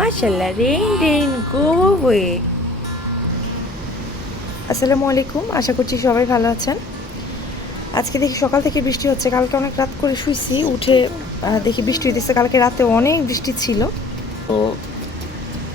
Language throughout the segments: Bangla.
মাশাআল্লাহ, রেইন গো অ্যাওয়ে। আসসালামু আলাইকুম, আশা করছি সবাই ভালো আছেন। আজকে দেখি সকাল থেকে বৃষ্টি হচ্ছে। কালকে অনেক রাত করে শুইছি, উঠে দেখি বৃষ্টি হইতেছে। কালকে রাতে অনেক বৃষ্টি ছিল, তো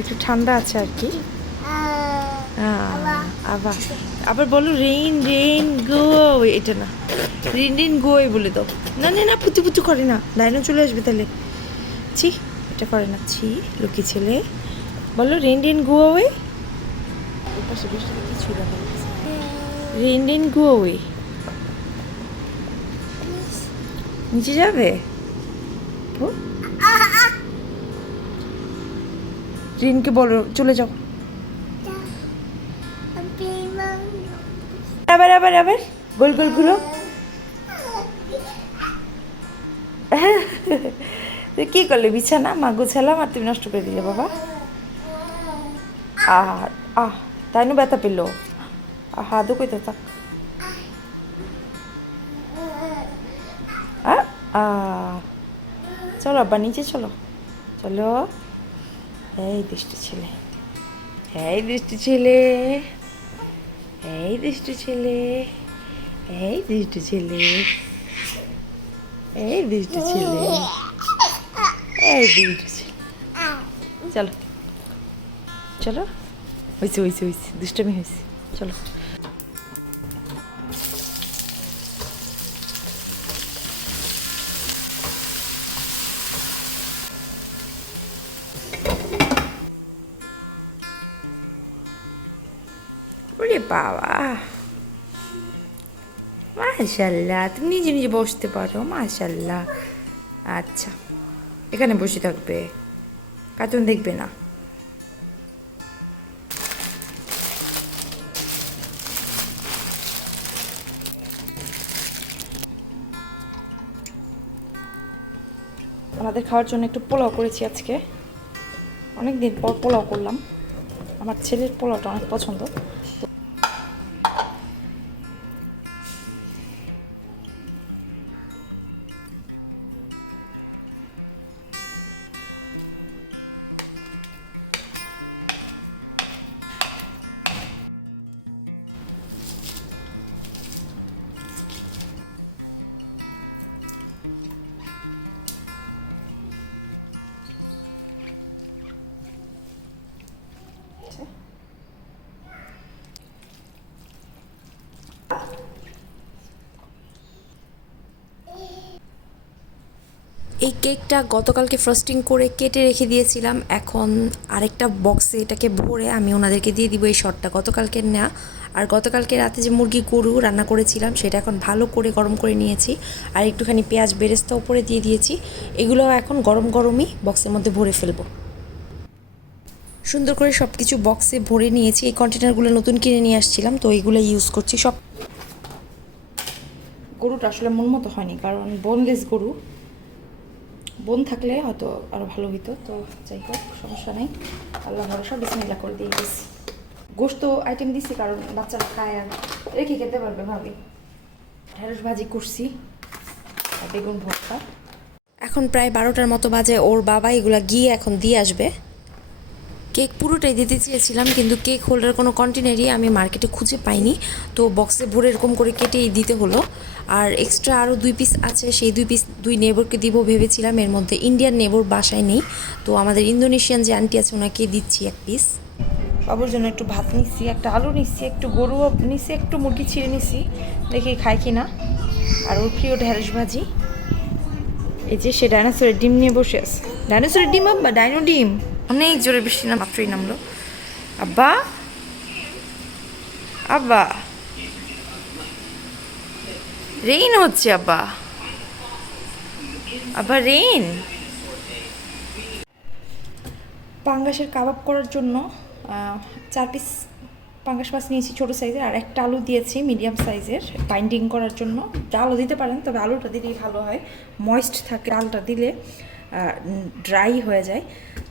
একটু ঠান্ডা আছে আর কি। আবার আবার বলো রেইন গো অ্যাওয়ে। এটা না, রেইন গো অ্যাওয়ে বলে দাও। না না না, পুচু পুচু করে না, ডাইনো চলে আসবে তাহলে। ছি, এটা করে না, ছি লুকি ছেলে। বলো রেইন গো অ্যাওয়ে। ওর পাশে বৃষ্টিতে কিছু দেখা যাচ্ছে। Rain go away. নিচে যাবে? রিনকে বলো চলে যাও। আবার আবার আবার গোল গোল ঘুরো। তুই কি করলে? বিছানা মা গুছালাম আর তুমি নষ্ট করে দিলে বাবা। আর তাই না, ব্যথা পেলো। আহা দু কইতে থাক। চলো আব্বা নিচে চলো, চলো। এই দুষ্টু ছেলে, এই দুষ্টু ছেলে, এই দুষ্টু ছেলে, এই দুষ্টু ছেলে, এই দুষ্টু ছেলে, এই দুষ্টু ছেলে। চলো চলো, হয়েছে হয়েছে হয়েছে, দুষ্টমি হয়েছে, চলো। ওরে বাবা, মাশাল্লাহ, তুমি নিজে নিজে বসতে পারো, মাশাল্লাহ। আচ্ছা, এখানে বসে থাকবে, কার্টুন দেখবে না। আমাদের খাওয়ার জন্য একটু পোলাও করেছি আজকে। অনেক দিন পর পোলাও করলাম। আমার ছেলের পোলাওটা অনেক পছন্দ। এই কেকটা গতকালকে ফ্রস্টিং করে কেটে রেখে দিয়েছিলাম। এখন আরেকটা বক্সে এটাকে ভরে আমি ওনাদেরকে দিয়ে দিব। এই শটটা গতকালকের না, আর গতকালকে রাতে যে মুরগি গরু রান্না করেছিলাম সেটা এখন ভালো করে গরম করে নিয়েছি, আর একটুখানি পেঁয়াজ বেরেস্তা উপরে দিয়ে দিয়েছি। এগুলো এখন গরম গরমই বক্সের মধ্যে ভরে ফেলবো। সুন্দর করে সব কিছু বক্সে ভরে নিয়েছি। এই কন্টেনারগুলো নতুন কিনে নিয়ে আসছিলাম, তো এইগুলো ইউজ করছি সব। গরুটা আসলে মন মতো হয়নি, কারণ বোনলেস গরু। বোন থাকলে হয়তো আরও ভালো হইতো, তো যাই হোক সমস্যা নেই। আল্লাহ ভরসা, বিসমিল্লাহ করে দিয়ে দিয়েছি। গোশত আইটেম দিছি কারণ বাচ্চারা খায় আর রেখে খেতে পারবে ভাবি। ঢেঁড়স ভাজি করছি আর বেগুন ভর্তা। এখন প্রায় 12টার মতো বাজে। ওর বাবা এগুলা গিয়ে এখন দিয়ে আসবে। কেক পুরোটাই দিতে চেয়েছিলাম, কিন্তু কেক হোল্ডার কোনো কন্টেনারই আমি মার্কেটে খুঁজে পাইনি, তো বক্সে ভরে এরকম করে কেটেই দিতে হলো। আর এক্সট্রা আরও 2 পিস আছে, সেই 2 পিস 2 নেবরকে দিব ভেবেছিলাম। এর মধ্যে ইন্ডিয়ান নেবর বাসায় নেই, তো আমাদের ইন্দোনেশিয়ান যে আন্টি আছে ওনাকে দিচ্ছি 1 পিস। বাবুর জন্য একটু ভাত নিচ্ছি, একটা আলু নিচ্ছি, একটু গরু নিচ্ছি, একটু মুরগি ছিঁড়ে নিচ্ছি, দেখি খায় কি না। আর ওর প্রিয় ঢেঁড়স ভাজি। এই যে সে ডাইনোসরের ডিম নিয়ে বসে আছে। ডাইনোসরের ডিম আব্বা, ডাইনো ডিম। অনেক জোরে বৃষ্টি না মাত্রই নামলো। আব্বা আব্বা, রেইন হচ্ছে আব্বা, আব্বা রেইন। পাঙ্গাসের কাবাব করার জন্য 4 পিস পাঙ্গাস মাছ নিয়েছি ছোটো সাইজের, আর একটা আলু দিয়েছি মিডিয়াম সাইজের বাইন্ডিং করার জন্য। আলু দিতে পারেন, তবে আলুটা দিলেই ভালো হয়, ময়েস্ট থাকে। আলুটা দিলে ড্রাই হয়ে যায়।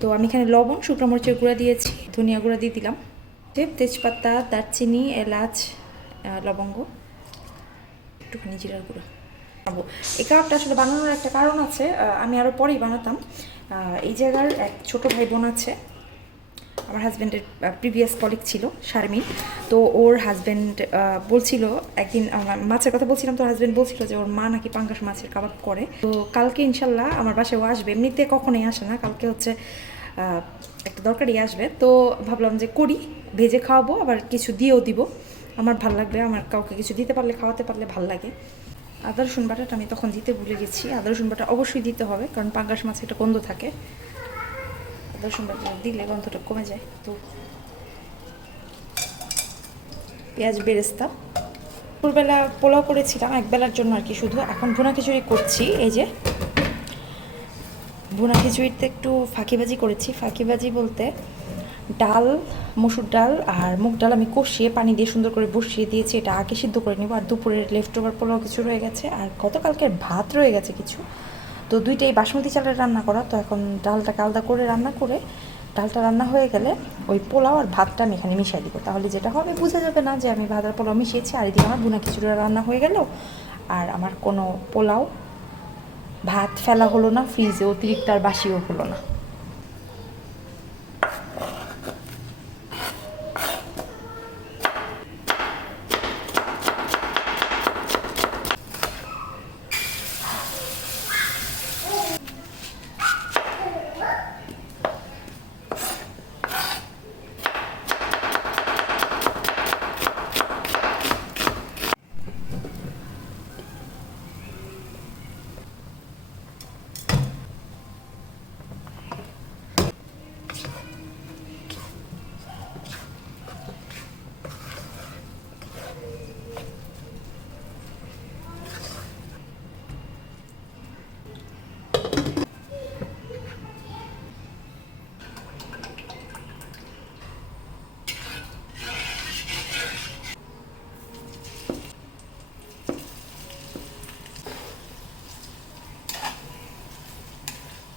তো আমি এখানে লবণ, শুকনো মরিচের গুঁড়া দিয়েছি, ধনিয়া গুঁড়া দিয়ে দিলাম, তেজপাতা, দারচিনি, এলাচ, লবঙ্গ, একটুখানি জিরার গুঁড়া, খাবো। এই কাবাবটা আসলে বানানোর একটা কারণ আছে, আমি আরও পরেই বানাতাম। এই জায়গার এক ছোটো ভাই বোন আছে, আমার হাজব্যান্ডের প্রিভিয়াস কলিগ ছিল শারমিন। তো ওর হাজব্যান্ড বলছিল একদিন, মাছের কথা বলছিলাম, তো হাজব্যান্ড বলছিল যে ওর মা নাকি পাঙ্গাস মাছের কাবাব করে। তো কালকে ইনশাল্লাহ আমার বাসায় ও আসবে, এমনিতে কখনোই আসে না, কালকে হচ্ছে একটা দরকারি আসবে। তো ভাবলাম যে করি, ভেজে খাওয়াবো, আবার কিছু দিয়েও দিব, আমার ভাল লাগবে, আমার কাউকে কিছু দিতে পারলে, খাওয়াতে পারলে ভাল লাগে। আদা রসুন বাটাটা আমি তখন দিতে ভুলে গেছি, আদা রসুন বাটা অবশ্যই দিতে হবে, কারণ পাঙ্গাস মাছে একটা গন্ধ থাকে, আদা রসুন বাটা দিলে গন্ধটা কমে যায়। তো পেঁয়াজ বেরেস্তা, দুপুরবেলা পোলাও করেছিলাম একবেলার জন্য আর কি শুধু, এখন ভুনা খিচুড়ি করছি। এই যে ভুনা খিচুড়িতে একটু ফাঁকিবাজি করেছি, ফাঁকিবাজি বলতে ডাল, মসুর ডাল আর মুগ ডাল আমি কষিয়ে পানি দিয়ে সুন্দর করে বসিয়ে দিয়েছি, এটা আগে সিদ্ধ করে নেব। আর দুপুরের লেফট ওভার পোলাও কিছু রয়ে গেছে, আর গতকালকের ভাত রয়ে গেছে কিছু, তো দুইটাই বাসমতি চালের রান্না করা। তো এখন ডালটাকে আলাদা করে রান্না করে, ডালটা রান্না হয়ে গেলে ওই পোলাও আর ভাতটা আমি এখানে মিশিয়ে দিব, তাহলে যেটা হবে বোঝা যাবে না যে আমি ভাত আর পোলাও মিশিয়েছি। আর এদিকে আমার ভুনা খিচুড়ি রান্না হয়ে গেল, আর আমার কোনো পোলাও ভাত ফেলা হলো না, ফ্রিজে অতিরিক্ত আর বাসিও হলো না।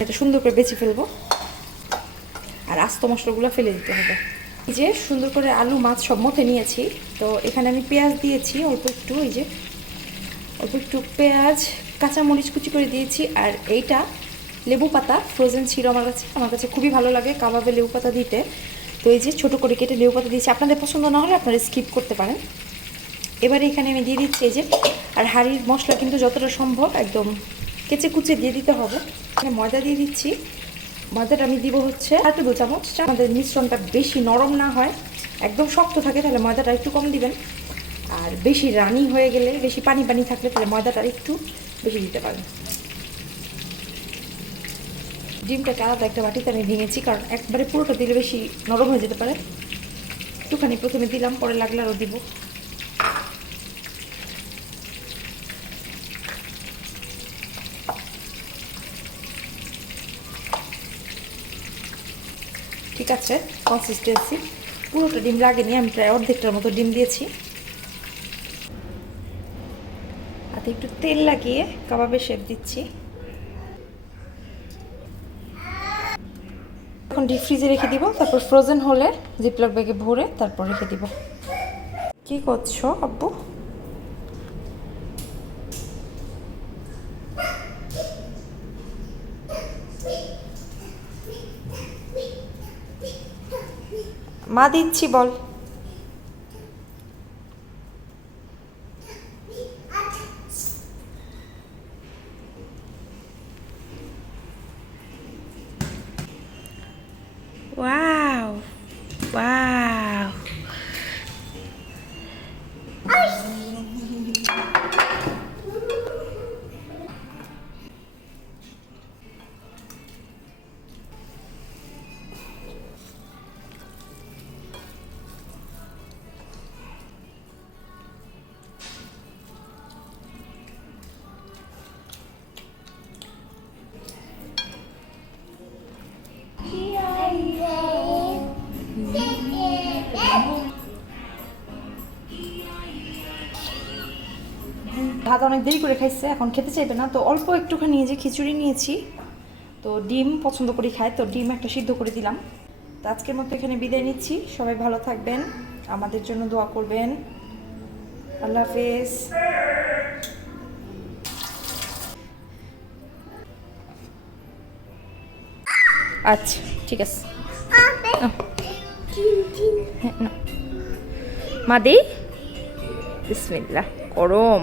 এটা সুন্দর করে বেছে ফেলবো, আর আস্ত মশলাগুলো ফেলে দিতে হবে। এই যে সুন্দর করে আলু মাছ সব মথে নিয়েছি, তো এখানে আমি পেঁয়াজ দিয়েছি অল্প একটু, এই যে অল্প একটু পেঁয়াজ, কাঁচামরিচ কুচি করে দিয়েছি। আর এইটা লেবু পাতা ফ্রোজেন ছিল আমার কাছে খুবই ভালো লাগে কাবাবে লেবু পাতা দিতে। তো এই যে ছোটো করে কেটে লেবু পাতা দিয়েছি, আপনাদের পছন্দ না হলে আপনারা স্কিপ করতে পারেন। এবারে এখানে আমি দিয়ে দিচ্ছি এই যে, আর হাঁড়ির মশলা কিন্তু যতটা সম্ভব একদম কেচে কুচে দিয়ে দিতে হবে। এখানে ময়দা দিয়ে দিচ্ছি, ময়দাটা আমি দিব হচ্ছে 8 টেবিল চামচ। আমাদের মিশ্রণটা বেশি নরম না হয়, একদম শক্ত থাকে, তাহলে ময়দাটা একটু কম দিবেন। আর বেশি রানি হয়ে গেলে, বেশি পানি পানি থাকলে তাহলে ময়দাটা একটু বেশি দিতে পারেন। ডিমটাকে আলাদা একটা বাটিতে আমি ভেঙেছি, কারণ একবারে পুরোটা দিলে বেশি নরম হয়ে যেতে পারে। একটুখানি প্রথমে দিলাম, পরে লাগলে আরও দিব। ঠিক আছে কনসিস্টেন্সি, পুরোটা ডিম লাগেনি, আমি প্রায় অর্ধেকটার মতো ডিম দিয়েছি। হাতে একটু তেল লাগিয়ে কাবাবের শেপ দিচ্ছি। এখন ডিপ ফ্রিজে রেখে দিব, তারপর ফ্রোজেন হলে জিপলক ব্যাগে ভরে তারপর রেখে দিব। কি করছো আব্বু? মা দিচ্ছি বল। ওয়াও ওয়াও, ভাত অনেক দেরি করে খাইছে, এখন খেতে চাইবে না, তো অল্প একটুখানি যে খিচুড়ি নিয়েছি, তো ডিম পছন্দ করে খায়, তো ডিম একটা সিদ্ধ করে দিলাম। তো আজকের মতো এখানে বিদায় নিচ্ছি, সবাই ভালো থাকবেন, আমাদের জন্য দোয়া করবেন। আল্লাহ হাফেজ। আচ্ছা ঠিক আছে হ্যাঁ না মা দেই বিসমিল্লাহ গরম